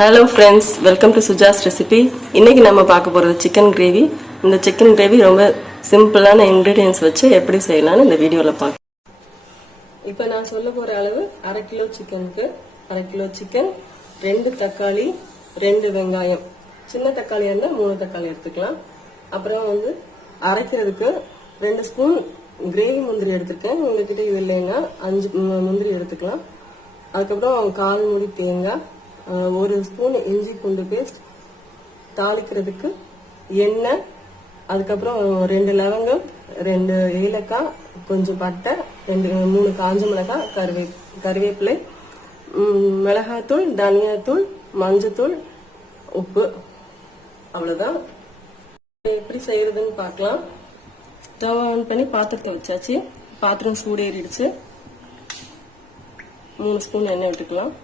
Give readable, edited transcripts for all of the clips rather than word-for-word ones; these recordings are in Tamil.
Hello friends, welcome to Suja's recipe. இன்றைக்கி நம்ம பார்க்க போகிறது சிக்கன் கிரேவி. இந்த சிக்கன் கிரேவி ரொம்ப சிம்பிளான இன்க்ரீடியன்ஸ் வச்சு எப்படி செய்யலாம்னு இந்த வீடியோவில் பார்க்கலாம். இப்போ நான் சொல்ல போகிற அளவு 1/2 கிலோ சிக்கனுக்கு 1/2 கிலோ சிக்கன், 2 தக்காளி, 2 வெங்காயம். சின்ன தக்காளியாக இருந்தால் 3 தக்காளி எடுத்துக்கலாம். அப்புறம் அரைக்கிறதுக்கு 2 ஸ்பூன் கிரேவி முந்திரி எடுத்துருக்கேன். உங்ககிட்ட இது இல்லைன்னா 5 முந்திரி எடுத்துக்கலாம். அதுக்கப்புறம் 1/4 மூடி தேங்காய், 1 ஸ்பூன் இஞ்சி பூண்டு பேஸ்ட், தாளிக்கிறதுக்கு எண்ணெய், அதுக்கப்புறம் 2 லவங்கம், 2 ஏலக்காய், கொஞ்சம் பட்டை, 3 காஞ்ச மிளகாய், கருவேப்பிலை, மிளகாத்தூள், தனியாத்தூள், மஞ்சத்தூள், உப்பு. அவ்வளவுதான். எப்படி செய்யறதுன்னு பார்க்கலாம். ஸ்டவ் ஆன் பண்ணி பாத்திரத்தை வச்சாச்சு. பாத்திரம் சூடேறிடுச்சு. 3 ஸ்பூன் எண்ணெய் விட்டுக்கலாம்.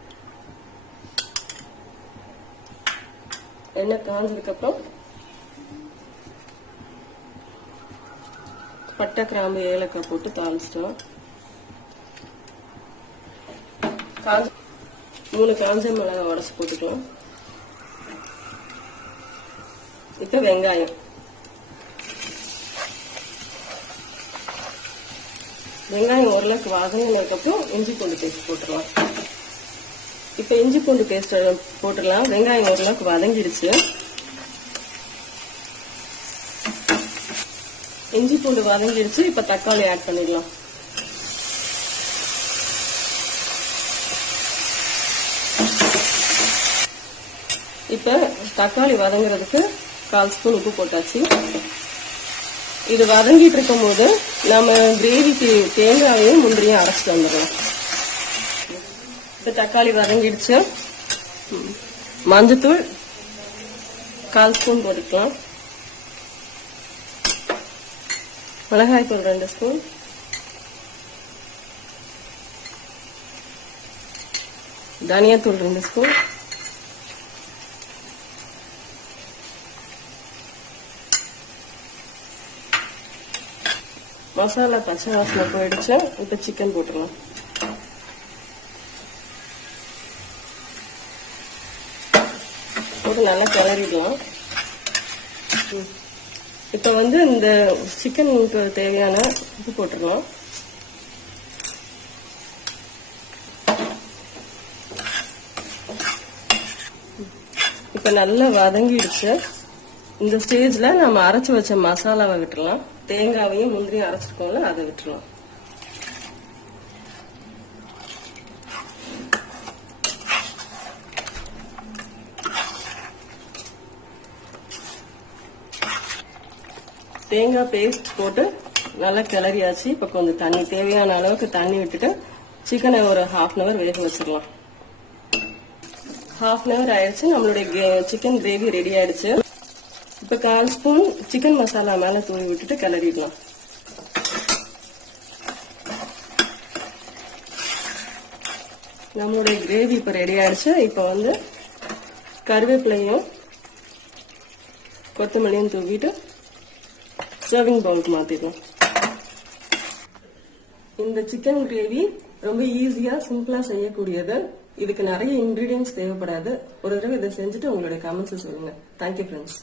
எண்ணெய் காஞ்சதுக்கு அப்புறம் பட்டை, கிராம்பு, ஏலக்காய் போட்டு தாளிச்சிட்டோம். 3 காஞ்ச மிளகாய் உடச்சு போட்டுக்கலாம். இப்ப வெங்காயம் ஓரளவுக்கு வதங்கினதுக்கு அப்புறம் இஞ்சி பூண்டு பேஸ்ட் போட்டுடலாம். இப்ப இஞ்சி பூண்டு பேஸ்ட் போட்டுடலாம். வெங்காயம் ஓரளவுக்கு வதங்கிடுச்சு. இஞ்சி பூண்டு வதங்கிடுச்சு. இப்ப தக்காளி ஆட் பண்ணிடலாம். இப்ப தக்காளி வதங்குறதுக்கு 1/4 ஸ்பூன் உப்பு போட்டாச்சு. இது வதங்கிட்டு இருக்கும் போது நம்ம கிரேவிக்கு தேங்காயையும் முந்திரியும் அரைச்சிட்டு வந்துடலாம். இப்ப தக்காளி வதங்கிடுச்சு. மஞ்சத்தூள் 1/4 ஸ்பூன் போட்டுக்கலாம். மிளகாய் தூள் 2 ஸ்பூன், தனியாத்தூள் 2 ஸ்பூன், மசாலா பச்சை வாசனை போயிடுச்சு. இப்ப சிக்கன் போட்டுடலாம். போட்டு நல்லா கிளறிடலாம். இப்ப இந்த சிக்கனுக்கு தேவையான உப்பு போட்டுடலாம். இப்ப நல்லா வதங்கிடுச்சு. இந்த ஸ்டேஜ்ல நம்ம அரைச்சு வச்ச மசாலாவை விட்டுறலாம். தேங்காவையும் முந்திரியும் அரைச்சிருக்கோம்ல, அதை விட்டுறலாம். தேங்காய் பேஸ்ட் போட்டு நல்லா கிளறியாச்சு. இப்ப கொஞ்சம் தண்ணி, தேவையான அளவுக்கு தண்ணி விட்டுட்டு சிக்கனை ஒரு 1/2 hour வேக வச்சிடலாம். 1/2 hour ஆயிடுச்சு. நம்மளுடைய சிக்கன் கிரேவி ரெடி ஆயிடுச்சு. இப்ப 1/4 ஸ்பூன் சிக்கன் மசாலா மேல தூவி விட்டுட்டு கிளறிடலாம். நம்மளுடைய கிரேவி இப்ப ரெடி ஆயிடுச்சு. இப்ப கருவேப்பிலையும் கொத்தமல்லியும் தூவிட்டு சர்விங் பவுலுக்கு மாத்திடலாம். இந்த சிக்கன் கிரேவி ரொம்ப ஈஸியா சிம்பிளா செய்யக்கூடியது. இதுக்கு நிறைய இன்கிரீடியன்ஸ் தேவைப்படாது. ஒரு தடவை இதை செஞ்சுட்டு உங்களுடைய கமெண்ட்ஸ் சொல்லுங்க. Thank you friends.